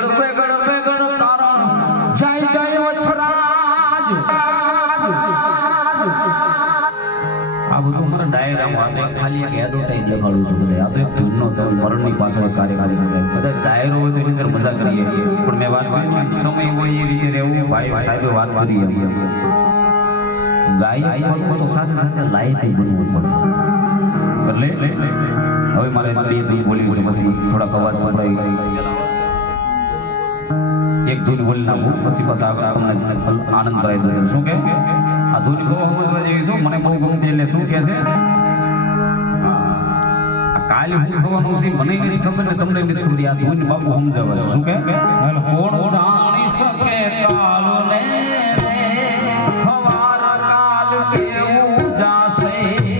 ગડપે ગડપે ગડ તારણ જય જય વછરાજ આ બધું મારા ડાયરામાં આ ખાલી એક એડવર્ટાઇઝ દેખાડું છું બધા આ તો એક ધૂનનો તો મરણની પાછળ કાર્યકારી છે કદાચ ડાયરો હોય તો એની અંદર મજા કરીએ પણ મેં વાત કરી સમય હોય એ રીતે રહેવું ભાઈ સાહેબે વાત કરી ગાય પણ તો સાથે સાથે લાયક બનવું પડે એટલે હવે મારે બે ધૂન બોલી છે પછી થોડાક અવાજ સંભળાવી એક ધૂન બોલી નાખું પછી તમને આનંદ કરાવી દઉં શું કે આ ધૂન બહુ સમજવા જેવી શું મને બહુ ગમતી એટલે શું કે છે કાલે હું થવાનું છે મને નથી ખબર ને તમને નથી ખબર આ ધૂન બાપુ સમજાવે છે શું કે કોણ જાણી શકે કાલને સવાર કાલ કેવું જાશે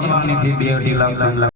લાખ રૂપિયાની ફી 2-2.5 લાખ 3 લાખ